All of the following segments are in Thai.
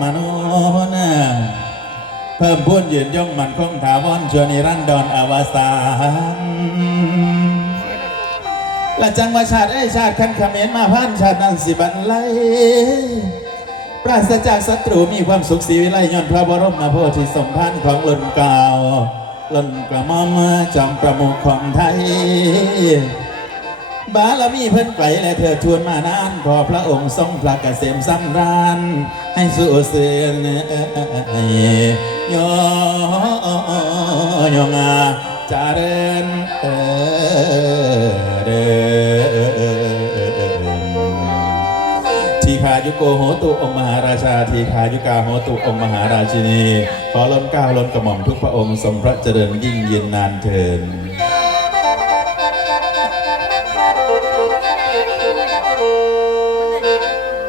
มโนนะเพิ่มพูนยืนย่องมันคงถาวรชวนิรันดรอวสานละจังวาชาติไอชาติขันเขมรมาพันชาตินั้นสิบันไลปราศจากศัตรูมีความสุขสีวิไลย้อนพระบรมโพธิสมภารของหล่นเก่าวหล่นกระม่อมจอมประมุขของไทย บารมีเพิ่นไกลและเธอทวนมานานขอพระองค์ทรงพระเกษมสำราญให้สู่เสือนโยโยงาจาเริญเอเดทีขายุโกโหตุองมหาราชาทีขายุกาโหตุองมหาราชินี ขอล้นก้าวล้นกระหม่อมทุกพระองค์ทรงพระเจริญยิ่งยืนนานเทิน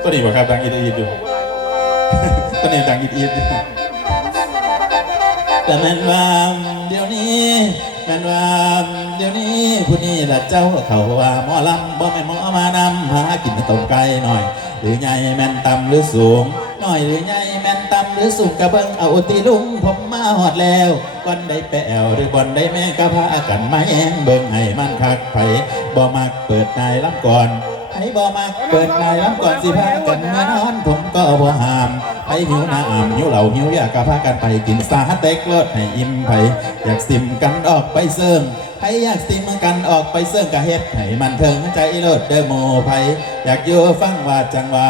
ตัวนี้บ่ครับดังอีดอีดอยู่ตัวนี้ดังอีดอีดอยู่แต่แม่นว่าเดี๋ยวนี้แม่นว่าเดี๋ยวนี้ผู้นี้ละเจ้าเขาว่าหมอลำบ่แม่นหมอมานำหากินต้มไก่หน่อย หรือใหญ่แม่นต่ำหรือสูงหน่อยหรือใหญ่แม่นต่ำหรือสูงกระเบิงเอาตีลุงผมมาหอดแล้วก่อนได้แปวหรือก่อนได้แม่กะพากันมาแองเบิ่งให้มันคักไผบ่มักเปิดนายลำก่อน ไผบ่มักเปิดนายรับก่อนสิพากันเมื่อนอนผมก็บ่ห้ามไผหิวน้ำหิวเหล่าหิวยากก็พากันไปกินสาเต็กรถให้อิ่มไผอยากสิมกันออกไปเซิงไผอยากสิมกันออกไปเซิงก็เฮ็ดให้มันเถิงใจโลดเด้อโมไผอยากอยู่ฟังว่าจังหวะ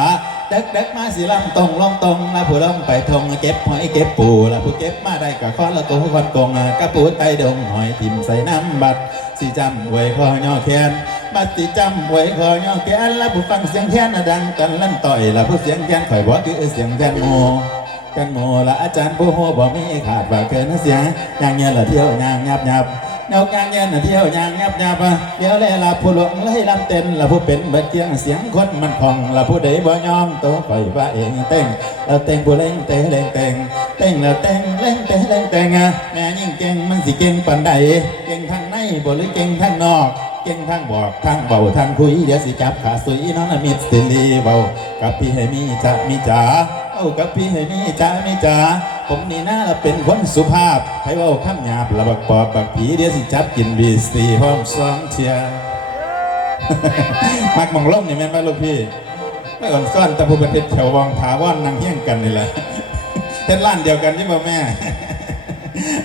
เด็กเด็กๆมาสิลำตรงลงตรงละผู้ลำไปทงเก็บหอยเก็บปูละผู้เก็บมาได้ก็ขอละโกคนกงอะกระปูไตดงหอยทิมใส่น้ำบัดสิจำไว้คอย่อแขน บัดสิจำไว้คอย่อแขนและผู้ฟังเสียงแขนน่ะดังกันลั่นต่อยและผู้เสียงแขนข่อยบอกคือเสียงแขนโมแขนโมละอาจารย์ผู้โหบอกมีขาดว่าเกินเสียงยางเงี้ยละเที่ยวยางยับยับแนวการเงี้ยน่ะเที่ยวยางยับยับอะเดี๋ยวแลละผู้หลงเลยลำเต้นละผู้เป็นเบิดเกียงเสียงคนมันคล่องละผู้ใดบ่ยอมตัวข่อยว่าเองเต้งเราเต้งผู้เล่งเต้เล่งเต้งเต้งล้วเต้งเล่งเต้เล่งเต้งอะแม่ยิ่งเก่งมันสิเก่งปานใดเก่งทางในบ่หรือเก่งทางนอก เก่งทางบอกทางเบาทางคุยเดี๋ยวสิจับขาสุยน้องน่ะมิดสิลีเบากับพี่ให้มีจะมีจ๋าเอากับพี่ให้มีจ๋ามีจ๋าผมนี่น่าละเป็นคนสุภาพให้เว้าคำหยาบละบักปอบบักผีเดี๋ยวสิจับกินบีสีพร้อมสองเทียมักมองล่มนี่แม่นไหมลูกพี่ไม่ก่อนซ่อนตะพูประเทศแถววังถาวรนางเฮี้ยงกันนี่แหละเฮ็ดร้านเดียวกันใช่ป่ะแม่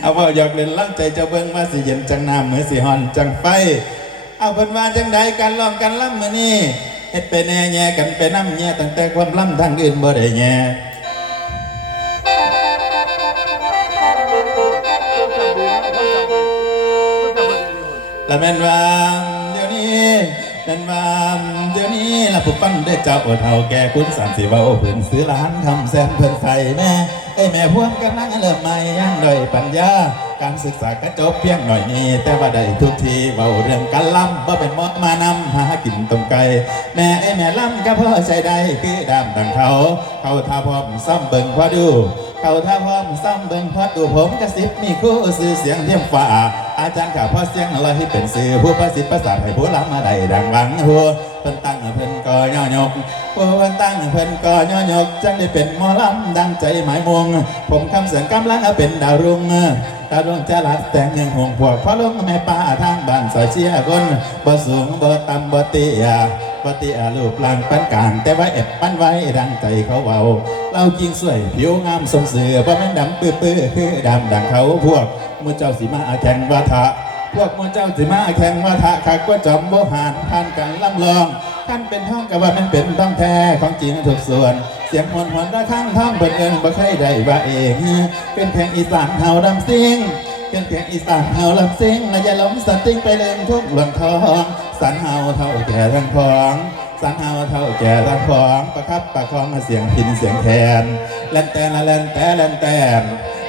เอาว่าอยากเล่นล่ำใจเจ้าเบิ้งว่าสิเย็นจังน้ำเหมือนสิฮอนจังไฟ เอาเพิ่นว่าจังใดกันลองกันล่ำมือนี้เฮ็ดไปแน่แย่กันไปน้ำแย่ตั้งแต่ความล่ำทางอื่นบ่ได้แย่แต่แม่นว่าเดี๋ยวนี้แม่นว่าเดี๋ยวนี้ละผู้ปั้นได้เจ้าเฒ่าแก่คุณสามสิเว้าเพิ่นซื้อร้านคำแซมเพิ่นใส่แม่ ไอ้แม่พวงกำลังเริ่มใหม่ยังด้อยปัญญา การศึกษาก็จบเพียงหน่อยนี้ แต่ว่าได้ทุกทีเบาเรื่องการล่ำบ่เป็นมอมานำหากินต้มไก่แม่ไอ้แม่ล่ำก็พ่อใจได้คือดำดังเขา เขาท่าพร้อมซ้ำเบิ่งพอดูเขาท่าพร้อมซ้ำเบิ่งพอดูผมกระซิบมีคู่สื่อเสียงเทียมฟ้าอาจารย์ข่าพ่อเสียงอะไรที่เป็นสื่อผู้ประสิทธิ์ประสาทให้ผู้ล้ำมาได้ดังหวังหัวเพิ่นตั้งเพิ่น ก็ย่อยกเพิ่นตั้งเพิ่นก็ย่อยกจังได้เป็นหมอลำดังใจหมายมงผมคำเสียงกำลังเป็นดาวรุ่งตาดวงจะรัดแต่งยังห่วงพวกพ่อลุงแม่ป้าทางบ้านสอยเชียคนบ่สูงบ่ต่ำบ่เตี้ยบ่เตี้ยรูปร่างปานกลางแต่ว่าเอ็บปั้นไว้ดังใจเขาเบาเราจริงสวยผิวงามสมเสือบ่แม่นดำปื้อปื้อคือดำดังเขาพวกมือเจ้าสิมาแข่งวาทะ พวกมือเจ้าสิมาแข่งวาทะคักว่าจอมบ่หานผ่านกันลำลอง ท่านเป็นห้องกับว่ามันเป็นต้องแท้ของจริงทุกส่วน เสียงหวนหวนระฆังท่องเปิดเอิงบ่เคยได้ว่าเอง เป็นเพลงอีสานเฮาดำซิงเป็นเพลงอีสานเฮาลำซิงและอย่าหลงสติงไปเล่นทุกหลงทองสันเฮาเท่าแก่ทั้งของสันเฮาเท่าแก่ทั้งของประคับประคองเสียงพินเสียงแคนเล่นแต่ละเล่นแต่เล่นแต่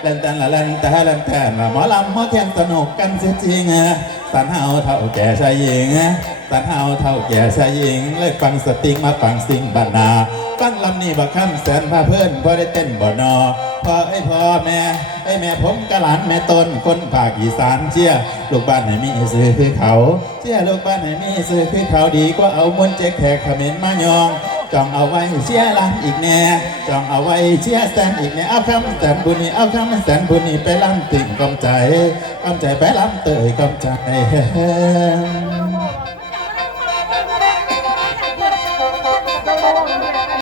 เล่นแต่ละเล่นแต่เล่นแต่ละหมอลำหมอแคนสนุกกันเสียจริงอะสันเฮาเท่าแก่ชายหญิงอะสันเฮาเท่าแก่ชายหญิงเลยฟังสติงมาฟังสิงบรรณาฟังลำนี้บักคำแสนพาเพื่อนพอได้เต้นบ่นอพ่อไอ้พ่อแม่ไอ้แม่ผมกะหลานแม่ตนคนภาคอีสานเชี่ยลูกบ้านให้มีซื้อคือเขาเชี่ยลูกบ้านให้มีซื้อคือเขาดีกว่าเอามวนเจ๊กแขกเขมรมายอง จองเอาไว้เชียลังอีกแน่จองเอาไว้เชียแสนอีกแน่เอาคำแสนบุญนี่เอาคำแสนบุญนี่ไปล้ำติ่งกำใจกำใจไปล้ำเตยกำใจ